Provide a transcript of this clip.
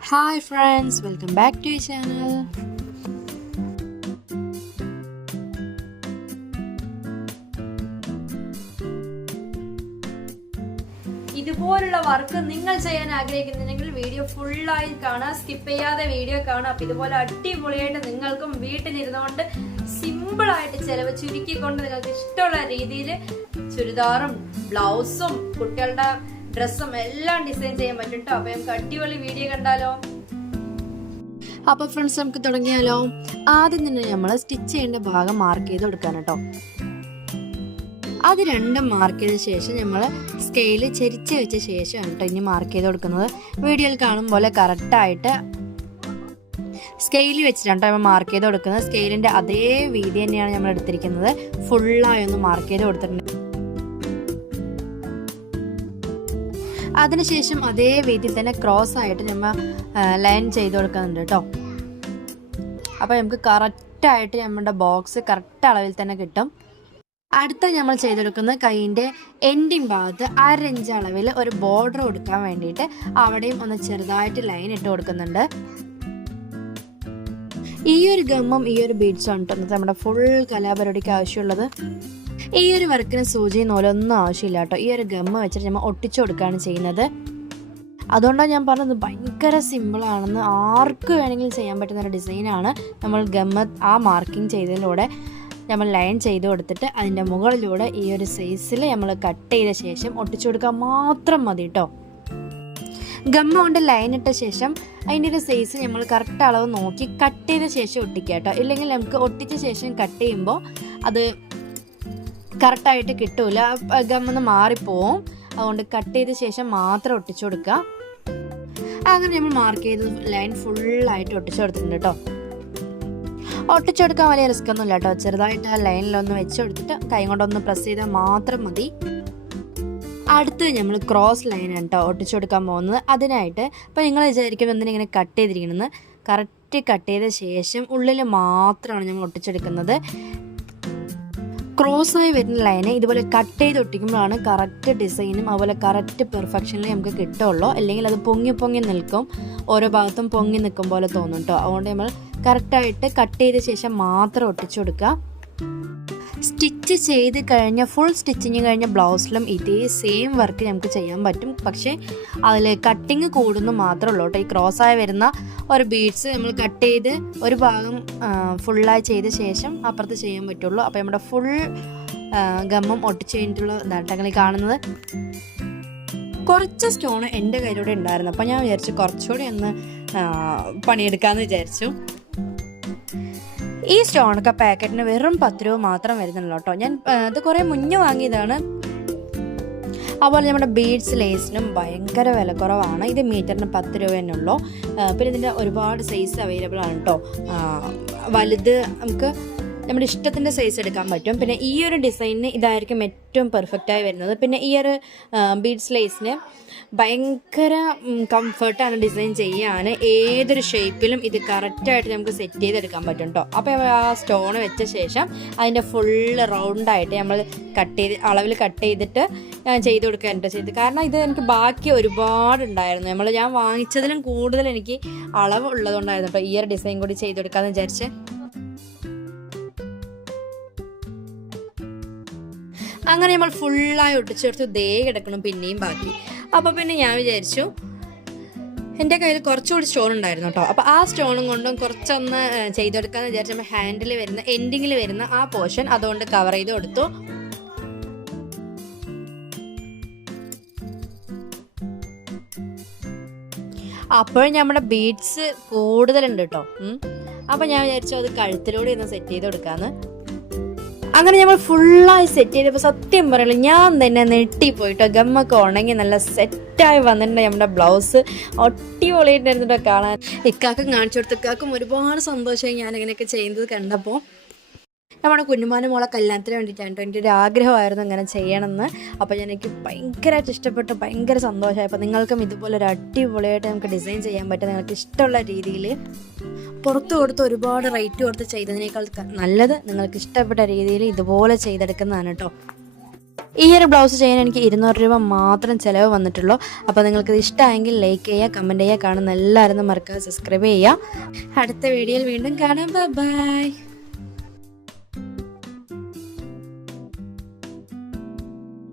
Hi friends welcome back to channel ഇതുപോലുള്ള work നിങ്ങൾ ചെയ്യാൻ ആഗ്രഹിക്കുന്നുണ്ടെങ്കിൽ വീഡിയോ ഫുള്ളായി കാണാം. സ്കിപ്പ് ചെയ്യാതെ വീഡിയോ കാണാം. അപ്പൊ ഇതുപോലെ അടിപൊളിയായിട്ട് നിങ്ങൾക്കും വീട്ടിലിരുന്നുകൊണ്ട് സിമ്പിൾ ആയിട്ട് ചെലവ് ചുരുക്കിക്കൊണ്ട് നിങ്ങൾക്ക് ഇഷ്ടമുള്ള രീതിയിൽ ചുരിദാറും ബ്ലൗസും കുട്ടികളുടെ ഡ്രസ്സും എല്ലാം ഡിസൈൻ ചെയ്യാൻ പറ്റും കേട്ടോ അപ്പൊ നമുക്ക് അടിപൊളി വീഡിയോ കണ്ടാലോ? അപ്പോൾ ഫ്രണ്ട്സ് നമുക്ക് തുടങ്ങിയാലോ? ആദ്യം തന്നെ നമ്മൾ സ്റ്റിച്ച് ചെയ്യേണ്ട ഭാഗം മാർക്ക് ചെയ്ത് കൊടുക്കാൻ കേട്ടോ അത് രണ്ടും മാർക്ക് ചെയ്ത ശേഷം നമ്മൾ സ്കെയിൽ ചെരിച്ച് വെച്ച ശേഷം കേട്ടോ ഇനി മാർക്ക് ചെയ്ത് കൊടുക്കുന്നത്. വീഡിയോയിൽ കാണും പോലെ കറക്റ്റായിട്ട് സ്കെയിൽ വെച്ചിട്ടാണ് നമ്മൾ മാർക്ക് ചെയ്ത് കൊടുക്കുന്നത്. സ്കെയിലിന്റെ അതേ വീതി തന്നെയാണ് നമ്മൾ എടുത്തിരിക്കുന്നത്. ഫുള്ളായി ഒന്ന് മാർക്ക് ചെയ്ത് കൊടുത്തിട്ടുണ്ട്. അതിനുശേഷം അതേ വേദി തന്നെ ക്രോസ് ആയിട്ട് നമ്മൾ ലൈൻ ചെയ്ത് കൊടുക്കുന്നുണ്ട് കേട്ടോ അപ്പോൾ നമുക്ക് കറക്റ്റായിട്ട് നമ്മുടെ ബോക്സ് കറക്റ്റ് അളവിൽ തന്നെ കിട്ടും. അടുത്ത നമ്മൾ ചെയ്തെടുക്കുന്ന കൈയിന്റെ എൻഡിങ് ഭാഗത്ത് അരഞ്ച് അളവിൽ ഒരു ബോർഡർ കൊടുക്കാൻ വേണ്ടിയിട്ട് അവിടെയും ഒന്ന് ചെറുതായിട്ട് ലൈൻ ഇട്ട് കൊടുക്കുന്നുണ്ട്. ഈ ഒരു ഗമ്മും ഈ ഒരു ബീഡ്സും കേട്ടോ നമ്മുടെ ഫുൾ കലാപരിപാടിക്ക് ആവശ്യമുള്ളത്. ഈ ഒരു വർക്കിന് സൂചി നൂലൊന്നും ആവശ്യമില്ല കേട്ടോ ഈ ഒരു ഗമ്മ വെച്ചിട്ട് നമ്മൾ ഒട്ടിച്ചു കൊടുക്കുകയാണ് ചെയ്യുന്നത്. അതുകൊണ്ടാണ് ഞാൻ പറഞ്ഞത് ഭയങ്കര സിമ്പിളാണെന്ന് ആർക്ക് വേണമെങ്കിലും ചെയ്യാൻ പറ്റുന്ന ഒരു ഡിസൈനാണ് നമ്മൾ ഗമ്മ ആ മാർക്കിംഗ് ചെയ്തതിലൂടെ നമ്മൾ ലൈൻ ചെയ്ത് കൊടുത്തിട്ട് അതിന്റെ മുകളിലൂടെ ഈ ഒരു സൈസിൽ നമ്മൾ കട്ട് ചെയ്ത ശേഷം ഒട്ടിച്ചു കൊടുക്കാൻ മാത്രം മതി കേട്ടോ ഗമ്മ കൊണ്ട് ലൈൻ ഇട്ട ശേഷം അതിന്റെ ഒരു സൈസ് നമ്മൾ കറക്റ്റ് അളവ് നോക്കി കട്ട് ചെയ്ത ശേഷം ഒട്ടിക്കുക കേട്ടോ ഇല്ലെങ്കിൽ നമുക്ക് ഒട്ടിച്ച ശേഷം കട്ട് ചെയ്യുമ്പോൾ അത് കറക്റ്റായിട്ട് കിട്ടൂല. ഗമ്മന്ന് മാറിപ്പോവും. അതുകൊണ്ട് കട്ട് ചെയ്ത ശേഷം മാത്രം ഒട്ടിച്ചു കൊടുക്കുക. അങ്ങനെ നമ്മൾ മാർക്ക് ചെയ്ത് ലൈൻ ഫുള്ളായിട്ട് ഒട്ടിച്ചു കൊടുത്തിട്ടുണ്ട് കേട്ടോ ഒട്ടിച്ചു കൊടുക്കാൻ വലിയ റിസ്ക് ഒന്നും ഇല്ല കേട്ടോ ചെറുതായിട്ട് ആ ലൈനിലൊന്ന് വെച്ച് കൊടുത്തിട്ട് കൈ കൊണ്ടൊന്ന് പ്രസ് ചെയ്താൽ മാത്രം മതി. അടുത്ത് നമ്മൾ ക്രോസ് ലൈൻ കേട്ടോ ഒട്ടിച്ചു കൊടുക്കാൻ പോകുന്നത്. അതിനായിട്ട് ഇപ്പോൾ നിങ്ങൾ വിചാരിക്കും എന്തിനാ കട്ട് ചെയ്തിരിക്കണമെന്ന് കറക്റ്റ് കട്ട് ചെയ്ത ശേഷം ഉള്ളിൽ മാത്രമാണ് ഞങ്ങൾ ഒട്ടിച്ചെടുക്കുന്നത് ക്രോസ് ആയി വരുന്ന ലൈന് ഇതുപോലെ കട്ട് ചെയ്ത് ഒട്ടിക്കുമ്പോഴാണ് കറക്റ്റ് ഡിസൈനും അതുപോലെ കറക്റ്റ് പെർഫെക്ഷനിലും നമുക്ക് കിട്ടുള്ളൂ. അല്ലെങ്കിൽ അത് പൊങ്ങി പൊങ്ങി നിൽക്കും. ഓരോ ഭാഗത്തും പൊങ്ങി നിൽക്കും പോലെ തോന്നും കേട്ടോ അതുകൊണ്ട് നമ്മൾ കറക്റ്റായിട്ട് കട്ട് ചെയ്ത ശേഷം മാത്രം ഒട്ടിച്ചു കൊടുക്കുക. സ്റ്റിച്ച് ചെയ്ത് കഴിഞ്ഞ ഫുൾ സ്റ്റിച്ചിങ് കഴിഞ്ഞ ബ്ലൗസിലും ഇതേ സെയിം വർക്ക് നമുക്ക് ചെയ്യാൻ പറ്റും. പക്ഷേ അതിൽ കട്ടിങ് കൂടുന്നു മാത്രമേ ഉള്ളൂ കേട്ടോ. ഈ ക്രോസായി വരുന്ന ഒരു ബീഡ്സ് നമ്മൾ കട്ട് ചെയ്ത് ഒരു ഭാഗം ഫുള്ളായി ചെയ്ത ശേഷം അപ്പുറത്ത് ചെയ്യാൻ പറ്റുള്ളൂ. അപ്പോൾ നമ്മുടെ ഫുൾ ഗമ്മം ഒട്ടിച്ച് കഴിഞ്ഞിട്ടുള്ള നേട്ടങ്ങളിൽ കാണുന്നത്. കുറച്ച് സ്റ്റോൺ എന്റെ കയ്യിലൂടെ ഉണ്ടായിരുന്നു. അപ്പോൾ ഞാൻ വിചാരിച്ചു കുറച്ചുകൂടി ഒന്ന് പണിയെടുക്കാമെന്ന് വിചാരിച്ചു. ഈ സ്റ്റോണൊക്കെ പാക്കറ്റിന് വെറും പത്ത് രൂപ മാത്രം വരുന്നുള്ളൂ കേട്ടോ. ഞാൻ ഇത് കുറേ മുന്നേ വാങ്ങിയതാണ്. അതുപോലെ നമ്മുടെ ബീഡ്സ് ലേസിനും ഭയങ്കര വില കുറവാണ് ഇത് മീറ്ററിന് പത്ത് രൂപ തന്നെ പിന്നെ ഇതിന്റെ ഒരുപാട് സൈസ് അവൈലബിൾ ആണ് കേട്ടോ. വലുത് നമുക്ക് നമ്മുടെ ഇഷ്ടത്തിന്റെ സൈസ് എടുക്കാൻ പറ്റും. പിന്നെ ഈ ഒരു ഡിസൈനിന് ഇതായിരിക്കും ഏറ്റവും പെർഫെക്റ്റായി വരുന്നത്. പിന്നെ ഈ ഒരു ബീഡ്സ് ലേസിന് ഭയങ്കര കംഫർട്ടാണ് ഡിസൈൻ ചെയ്യാൻ ഏതൊരു ഷേപ്പിലും ഇത് കറക്റ്റായിട്ട് നമുക്ക് സെറ്റ് ചെയ്തെടുക്കാൻ പറ്റും കേട്ടോ അപ്പോൾ ആ സ്റ്റോൺ വെച്ച ശേഷം അതിന്റെ ഫുള്ള് റൗണ്ടായിട്ട് നമ്മൾ കട്ട് ചെയ്ത് അളവിൽ കട്ട് ചെയ്തിട്ട് ചെയ്ത് കൊടുക്കാൻ കേട്ടോ ചെയ്ത് കാരണം ഇത് എനിക്ക് ബാക്കി ഒരുപാടുണ്ടായിരുന്നു നമ്മൾ ഞാൻ വാങ്ങിച്ചതിലും കൂടുതൽ എനിക്ക് അളവ് ഉള്ളതുകൊണ്ടായിരുന്നു അപ്പോൾ ഈ ഒരു ഡിസൈൻ കൂടി ചെയ്ത് കൊടുക്കാമെന്ന് വിചാരിച്ച്. അങ്ങനെ നമ്മൾ ഫുള്ളായി ഒട്ടിച്ചെടുത്ത് ദേ കിടക്കണം പിന്നെയും ബാക്കി. അപ്പോൾ പിന്നെ ഞാൻ വിചാരിച്ചു എന്റെ കയ്യിൽ കുറച്ചുകൂടി സ്റ്റോൺ ഉണ്ടായിരുന്നു കേട്ടോ. അപ്പോൾ ആ സ്റ്റോണും കൊണ്ടും കുറച്ചൊന്ന് ചെയ്തെടുക്കാമെന്ന് നമ്മൾ ഹാൻഡിൽ വരുന്ന എൻഡിങ്ങിൽ വരുന്ന ആ പോർഷൻ അതുകൊണ്ട് കവർ ചെയ്ത് കൊടുത്തു. അപ്പോഴും നമ്മുടെ ബീഡ്സ് കൂടുതലുണ്ട് കേട്ടോ. അപ്പോൾ ഞാൻ വിചാരിച്ചു അത് കഴുത്തിലൂടെ ഒന്ന് സെറ്റ് ചെയ്ത് കൊടുക്കാമെന്ന് അങ്ങനെ നമ്മൾ ഫുള്ളായി സെറ്റ് ചെയ്തപ്പോൾ സത്യം പറയല്ലോ ഞാൻ തന്നെ നെട്ടിപ്പോയിട്ടോ ഗമ്മൊക്കെ ഉണങ്ങി നല്ല സെറ്റായി വന്നിട്ടുണ്ട് നമ്മുടെ ബ്ലൗസ് ഒട്ടിപൊളിയിട്ടായിരുന്നു കാണാൻ. ഇക്കാക്കും കാണിച്ചു കൊടുത്തു ഇക്കാക്കും ഒരുപാട് സന്തോഷമായി ഞാൻ ഇങ്ങനെയൊക്കെ ചെയ്യുന്നത് കണ്ടപ്പോൾ നമ്മുടെ കുഞ്ഞുമാന മോളെ കല്യാണത്തിന് വേണ്ടിയിട്ടാണ് എന്റെ ഒരു ആഗ്രഹമായിരുന്നു ഇങ്ങനെ ചെയ്യണമെന്ന്. അപ്പോൾ ഞാൻ എനിക്ക് ഭയങ്കരമായിട്ട് ഇഷ്ടപ്പെട്ടു ഭയങ്കര സന്തോഷമായി. അപ്പോൾ നിങ്ങൾക്കും ഇതുപോലെ ഒരു അടിപൊളിയായിട്ട് നമുക്ക് ഡിസൈൻ ചെയ്യാൻ പറ്റും നിങ്ങൾക്ക് ഇഷ്ടമുള്ള രീതിയിൽ പുറത്ത് കൊടുത്ത് ഒരുപാട് റേറ്റ് കൊടുത്ത് ചെയ്തതിനേക്കാൾ നല്ലത് നിങ്ങൾക്ക് ഇഷ്ടപ്പെട്ട രീതിയിൽ ഇതുപോലെ ചെയ്തെടുക്കുന്നതാണ് കേട്ടോ ഈ ഒരു ബ്ലൗസ് ചെയ്യാൻ എനിക്ക് ഇരുന്നൂറ് രൂപ മാത്രം ചിലവ് വന്നിട്ടുള്ളൂ. അപ്പോൾ നിങ്ങൾക്ക് ഇഷ്ടമായെങ്കിൽ ലൈക്ക് ചെയ്യുക കമന്റ് ചെയ്യുക കാണുന്ന എല്ലാവരും മറക്കാതെ സബ്സ്ക്രൈബ് ചെയ്യുക. അടുത്ത വീഡിയോയിൽ വീണ്ടും കാണാം. ബൈ